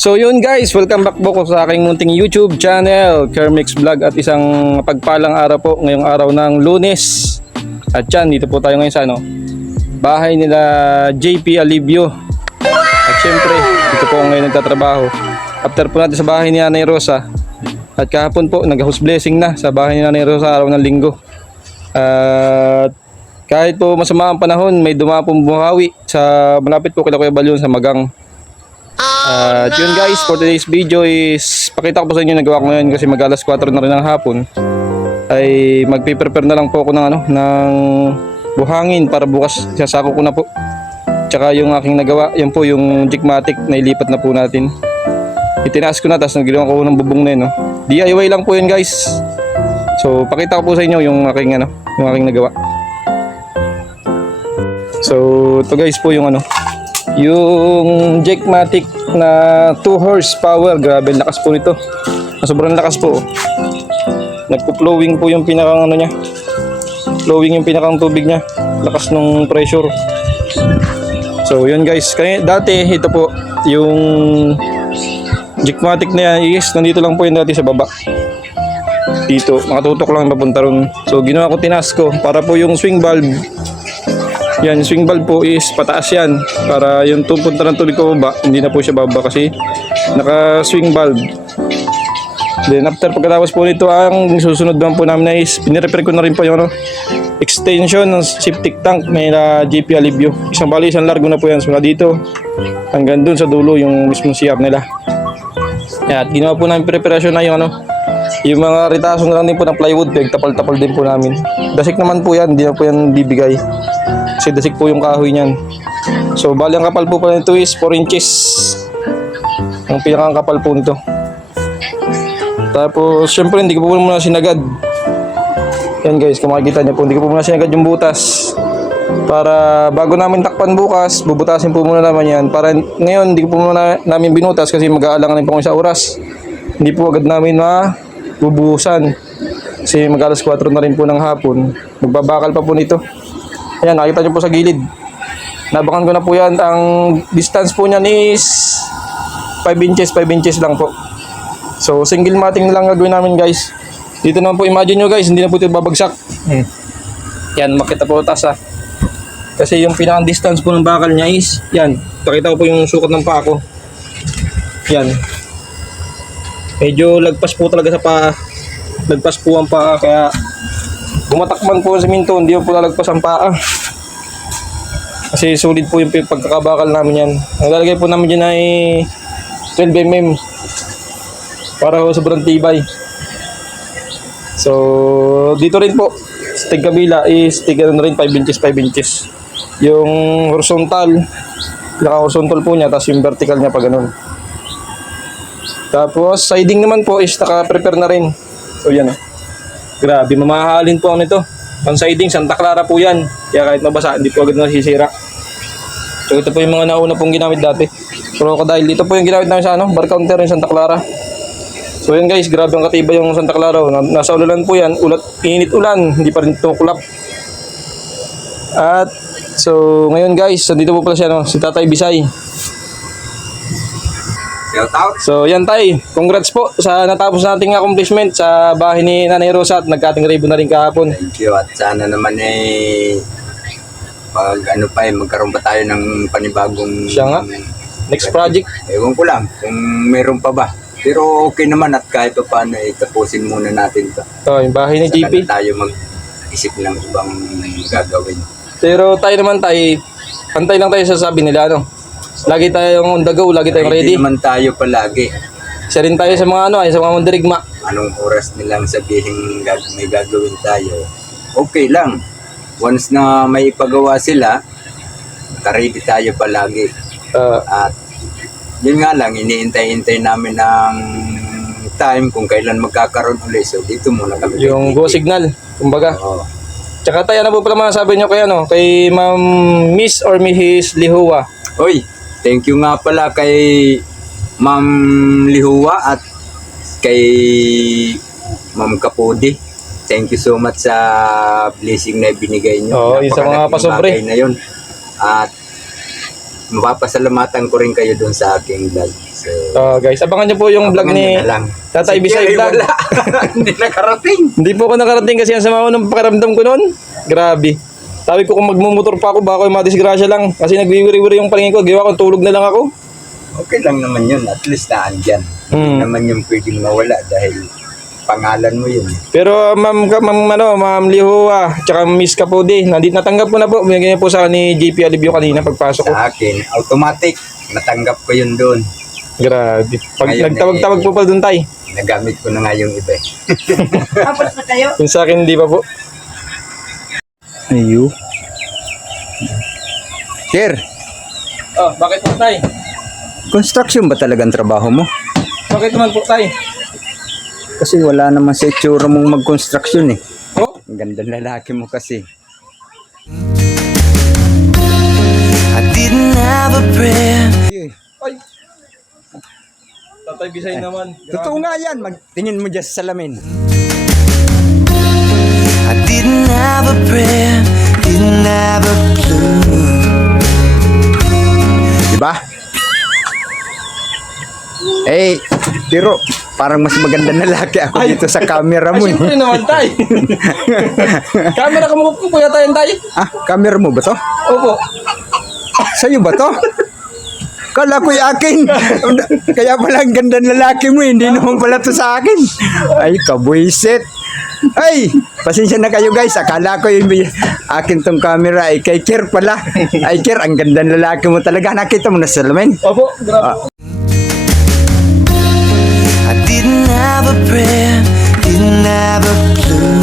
So yun guys, welcome back po sa aking munting YouTube channel, Kermix Vlog, at isang pagpalang araw po ngayong araw ng Lunes. At yan, dito po tayo ngayon sa bahay nila JP Alivio. At syempre, dito po ngayon nagtatrabaho. After po natin sa bahay ni Nanay Rosa. At kahapon po, nag-house blessing na sa bahay ni Nanay Rosa araw ng linggo. At kahit po masama ang panahon, may dumapong buhawi sa malapit po kila Kuya Balyon sa Magang. At yun guys, for today's video is pakita ko po sa inyo nagawa ko ngayon kasi mag-alas 4 na rin ng hapon. Ay magpe-prepare na lang po ako ng buhangin para bukas sasako ko na po. Tsaka yung aking nagawa, yan po yung Jigmatic na ilipat na po natin. Itinaas ko na, tapos nagiliwan ko ng bubong na yun. DIY lang po yun guys. So pakita ko po sa inyo yung aking nagawa. So ito guys po yung yung Jigmatic na 2 horsepower. Grabe lakas po nito. Sobrang lakas po. Nagpo-flowing po yung pinakang niya. Flowing yung pinakang tubig niya. Lakas ng pressure. So yun guys. Kaya dati ito po yung Jigmatic na yan is nandito lang po yun dati sa baba. Dito. Nakatutok lang papunta ron. So ginawa ko, tinaas ko para po yung swing valve. Yan, yung swing valve po is pataas yan para yung punta ng tubig ko baba, hindi na po siya bababa kasi naka swing valve. Then after pagkatapos po nito, ang susunod naman po namin is pinirepair ko na rin po yung extension ng septic tank na JP Alivio. Isang largo na po yan mula dito hanggang dun sa dulo yung mismong CR nila. Yan, at ginawa po namin preparasyon na yung yung mga ritaso na lang din po ng plywood, tapal-tapal din po namin. Dasik naman po yan, hindi na po yan bibigay. Kasi dasik po yung kahoy niyan. So bali ang kapal po pala nito is 4 inches. Ang pinakang kapal po nito. Tapos syempre hindi ko po muna sinagad. Yan guys, kung makikita niyo po, hindi ko po muna sinagad yung butas. Para bago namin takpan bukas, bubutasin po muna naman yan. Para ngayon hindi ko po muna namin binutas kasi mag-aalangan po sa oras. Hindi po agad namin bubuhusan. Kasi mag-alas 4 na rin po ng hapon. Magbabakal pa po nito. Ayan, nakita nyo po sa gilid. Nabakan ko na po yan. Ang distance po niyan is 5 inches lang po. So, single matting na lang gagawin namin guys. Dito naman po, imagine nyo guys, hindi na po ito babagsak. Yan, makita po taas Kasi yung pinakang distance po ng bakal niya is, yan. Pakita ko po yung sukat ng paa ko. Yan. Medyo lagpas po talaga sa paa. Lagpas po ang paa, kaya bumatakman po ang siminto, hindi po lalagpas ang paa. Kasi solid po yung pagkakabakal namin yan. Ang lalagay po namin dyan ay 12mm para sobrang tibay. So dito rin po sa tigkabila is tignan rin 5 inches. Yung horizontal, naka-horizontal po niya, tapos yung vertical niya pa ganun. Tapos siding naman po is naka-prepare na rin. So yan grabe, mamahalin po ang nito. Ang siding, Santa Clara po yan. Kaya kahit mabasa, hindi po agad nasisira. So ito po yung mga nauna pong ginamit dati. Crocodile, ito po yung ginamit namin sa bar counter yung Santa Clara. So yan guys, grabe ang katibay yung Santa Clara. Nasa ululan po yan, init ulan, hindi pa rin tukulap. At so ngayon guys, dito po pala siya si Tatay Bisay. So yan tay, congrats po sa natapos nating accomplishment sa bahay ni Nanay Rosa at nagkating ribbon na rin kahapon. Thank you, at sana naman pag magkaroon pa tayo ng panibagong Siya nga, next project. Ewan ko lang kung meron pa ba. Pero okay naman at kahit pa paano tapusin muna natin ito. Ito, yung bahay ni JP. Saka tayo mag-isip ng ibang gagawin. Pero tayo naman pantay lang tayo sa sabi nila Lagi tayong on the go, lagi tayong ready. Naman tayo palagi. Isa rin tayo sa mga sa mga mandirigma. Anong oras nilang sabihin may gagawin tayo, okay lang. Once na may ipagawa sila, ready tayo palagi. At yun nga lang, iniintay-intay namin ng time kung kailan magkakaroon ulit. So dito muna kami. Yung go signal, kumbaga. Oo. Tsaka tayo po pala masasabi nyo kay Ma'am Miss or Mrs. Lihua. Oy, thank you nga pala kay Ma'am Lihua at kay Ma'am Kapodi. Thank you so much sa blessing na binigay nyo. Oo, yung sa mga pasobre. Na yun. At mapapasalamatan ko rin kayo doon sa aking vlog. So, Guys, abangan nyo po yung vlog abangan ni nyo na lang. Tatay Si Bisay Jerry Vlog. wala. Hindi nakarating. Hindi po ako nakarating kasi ang sama ng pakaramdam ko noon. Grabe. Sabi ko kung magmumotor pa ako, baka madisgrasya lang. Kasi nagwiwiri-wiri yung paningin ko. Gawa ko, tulog na lang ako. Okay lang naman yun. At least naandyan. Hindi naman yung pwedeng mawala dahil pangalan mo yun. Pero ma'am Lihua, tsaka Miss Kapode, nandito natanggap ko na po. Binigyan niya po sa akin ni JP Alivio kanina pagpasok ko. Sa akin, automatic. Natanggap ko yun doon. Grabe. Pag Ngayon, nagtawag-tawag po pa doon tay. Nagamit ko na nga yung iba. Tapos na kayo? Yung sa akin, hindi pa po. Ayo. Sir, Bakit po tay? construction ba talagang trabaho mo? Bakit naman po tay? Kasi wala naman sa itsura mong mag-construction eh. Oh? Ang ganda ng lalaki mo kasi. I didn't have a prayer. Ay. Tatay Bisay naman. Totoo nga yan. Magtingin mo dyan sa salamin. I didn't have a prayer. Didn't have a clue. Diba? Eh, pero parang mas maganda na lalaki ako dito sa camera mo. Siyempre naman tay. Camera ka mo po yata yan tay. Ah, camera mo ba to? Opo. Sa'yo ba to? Kala ko yung akin. Kaya pala ang ganda ng lalaki mo. Hindi naman pala to sa akin. Ay, kabuisit. Ay, pasensya na kayo guys. Akala ko yung akin tong camera ay kay Kier pala. Ay, Kier, ang ganda ng lalaki mo talaga. Nakita mo na sa salamin. Opo, grabe. I didn't have a prayer. Didn't have a clue.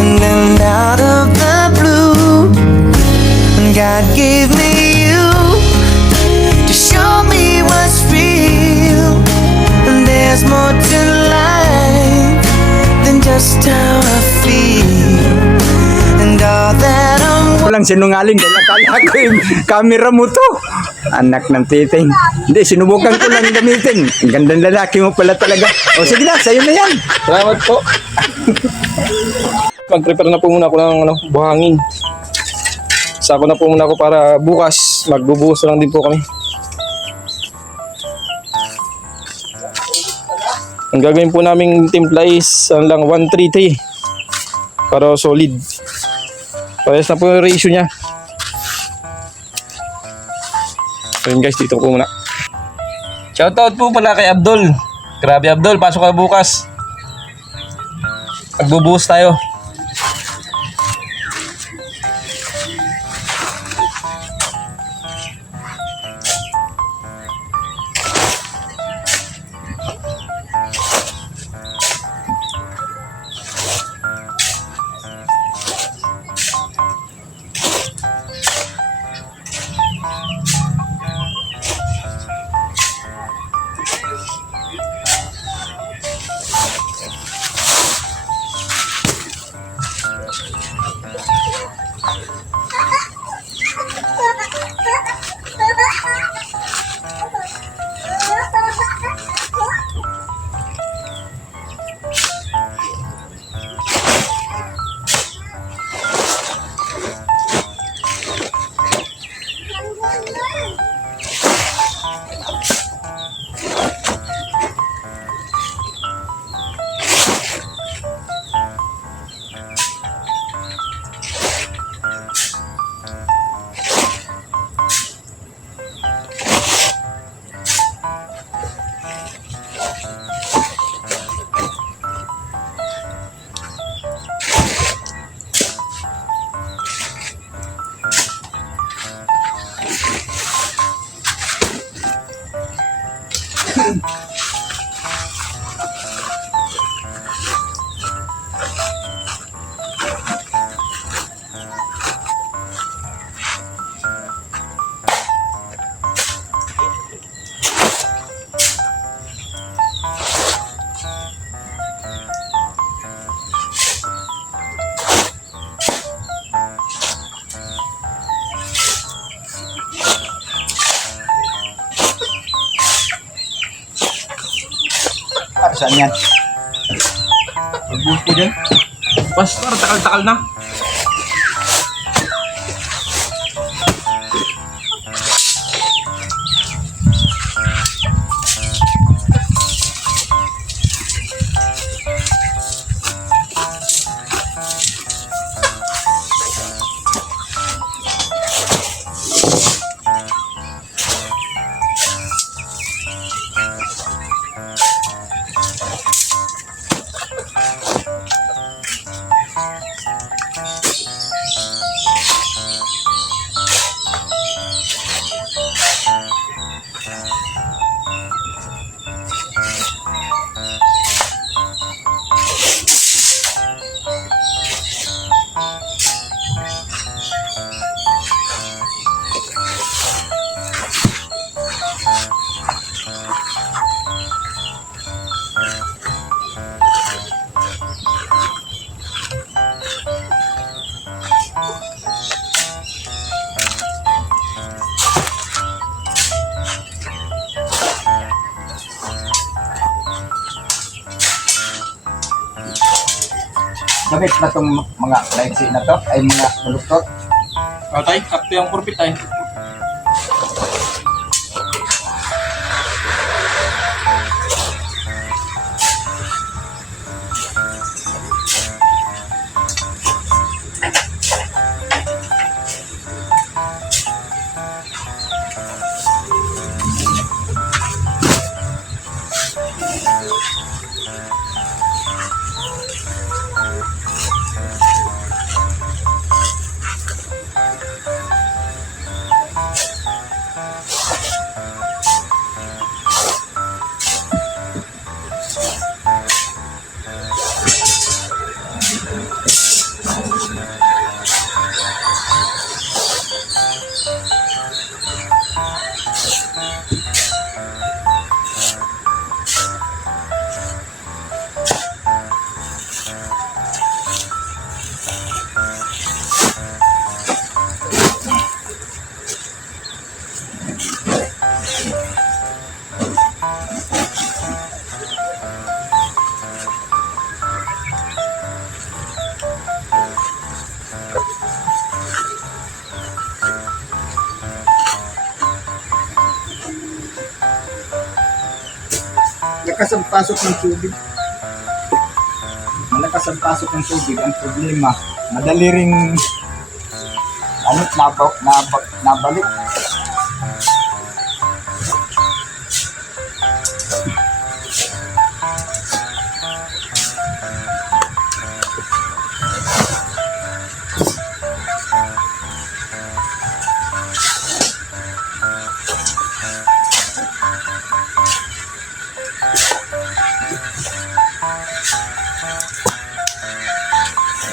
And then out of the blue, God gave me you to show me what's real. And there's more to life than just how I feel. And all that I'm Walang sinungaling dahil akala ko yung camera mo to. Anak ng titing. Hindi, sinubukan ko lang gamitin. Ang gandang lalaki mo pala talaga. O sige na, sa'yo na yan. Salamat po. Mag-prepare na po muna ako ng buhangin. Sako na po muna ako para bukas magbubuhos lang din po kami. Ang gagawin po naming timpla is lang 133 para solid. Parehas na po yung ratio niya. So yun guys, dito po muna. Shoutout po pala kay Abdul. Grabe Abdul, pasok ka bukas. Magbubuhos tayo. Saan yan? Magbuhos ko dyan. Pas, takal-takal na. Gamit na itong mga leksi na to, ay mga buluktot. Tay, sakto yung kurpit tay. Malakas ang pasok ng tubig. Malakas ang pasok ng tubig. Ang problema, madali ring nabalik.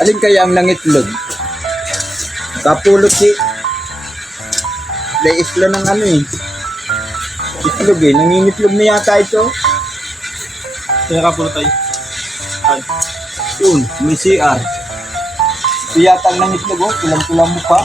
Alin kaya ang nangitlog? Kapulot si may isla ng ano eh. Itlog eh. Nangingitlog na yata ito. Kaya kapulo tay. Ay. Yun, may CR. Ito yata ang nangitlog oh. Tulang-tulang mukha.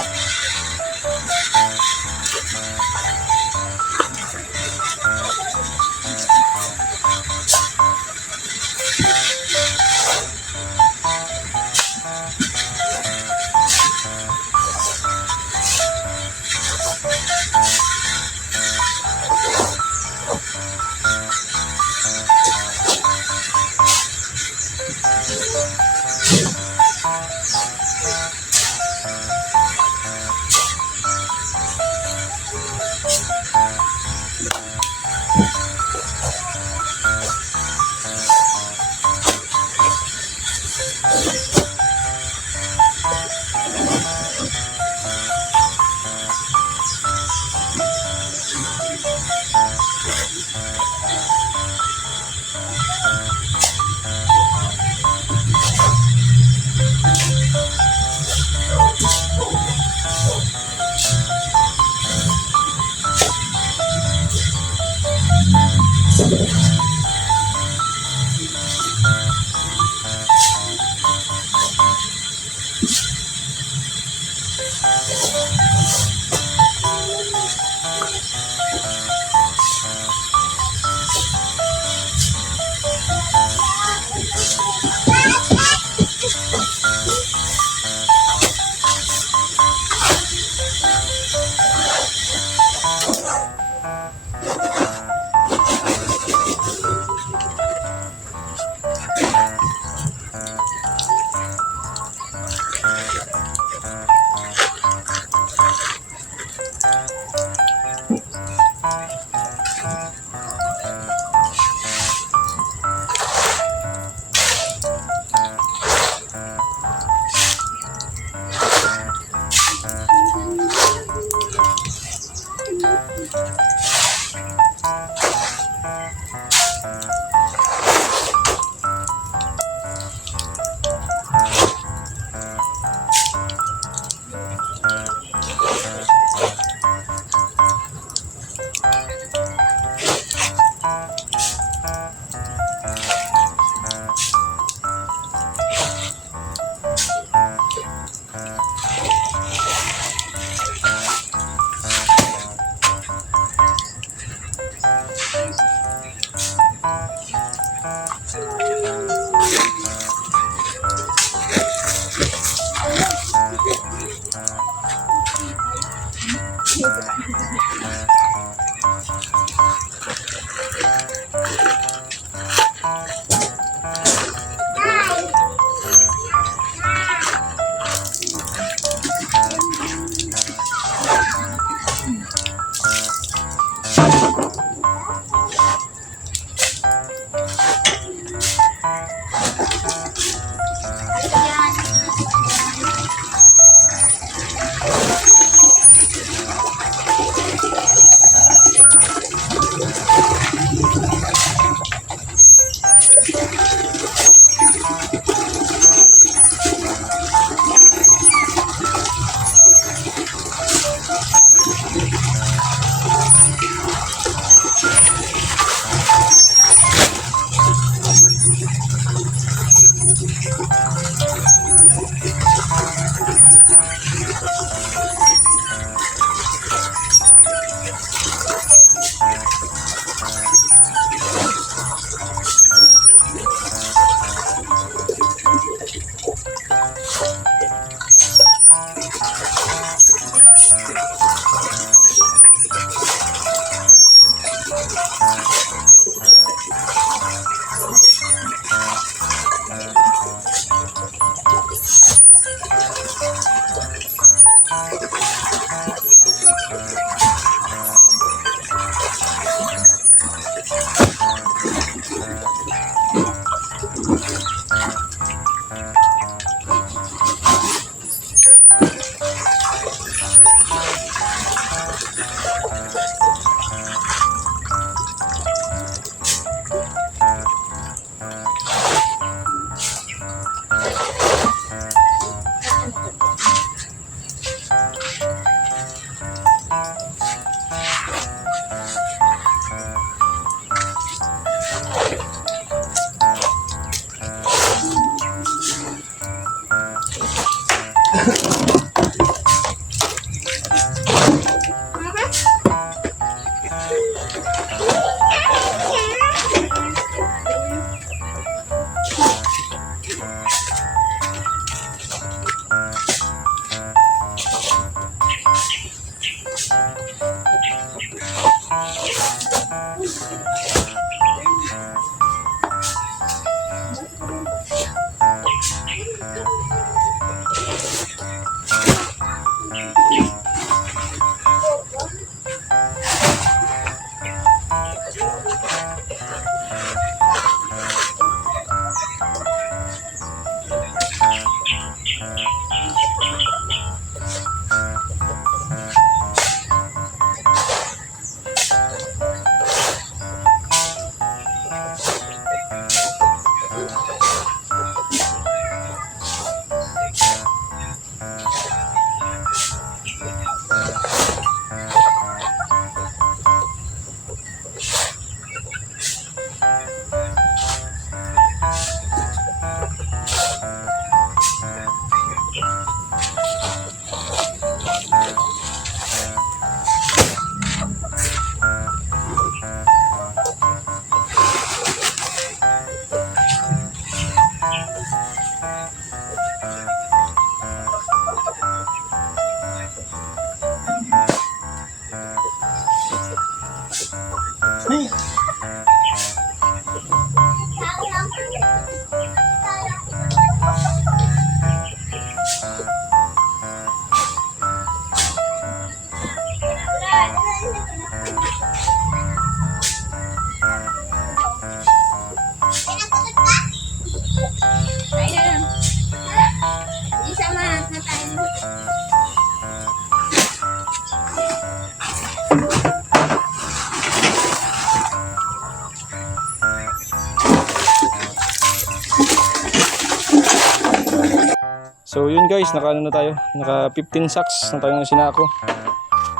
So yun guys, naka tayo, naka 15 sacks na tayo ng sinako.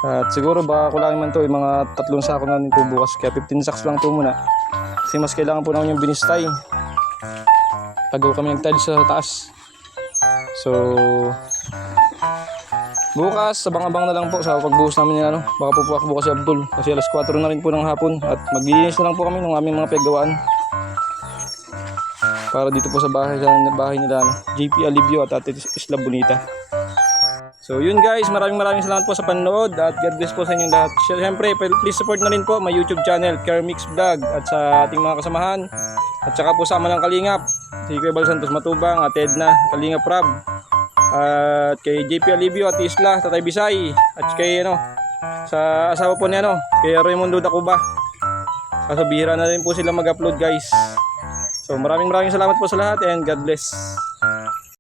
At siguro baka kulangin man to, mga 3 sako na nito bukas, kaya 15 sacks lang to muna. Kasi mas kailangan po namin yung binistay. Tagaw kami ng tiles sa taas. So bukas, abang-abang na lang po sa pagbuhos namin ng ano. Baka po bukas si Abdul kasi alas 4 na rin po ng hapon. At maglilinis na lang po kami ng aming mga paggawaan para dito po sa bahay nila JP Alivio at Ate Isla Bonita. So yun guys, maraming salamat po sa panonood at God bless po sa inyong lahat. Siyempre, please support na rin po my YouTube channel, Kermix Vlog, at sa ating mga kasamahan. At saka po sama ng Kalingap, si Kuya Bal Santos Matubang, Ate Edna, Kalingap Rab, at kay JP Alivio at Isla, Tatay Bisay, at kay sa asawa po niya kay Raymundo Dacuba. Kaso bihira na rin po sila mag-upload guys. So maraming salamat po sa lahat and God bless.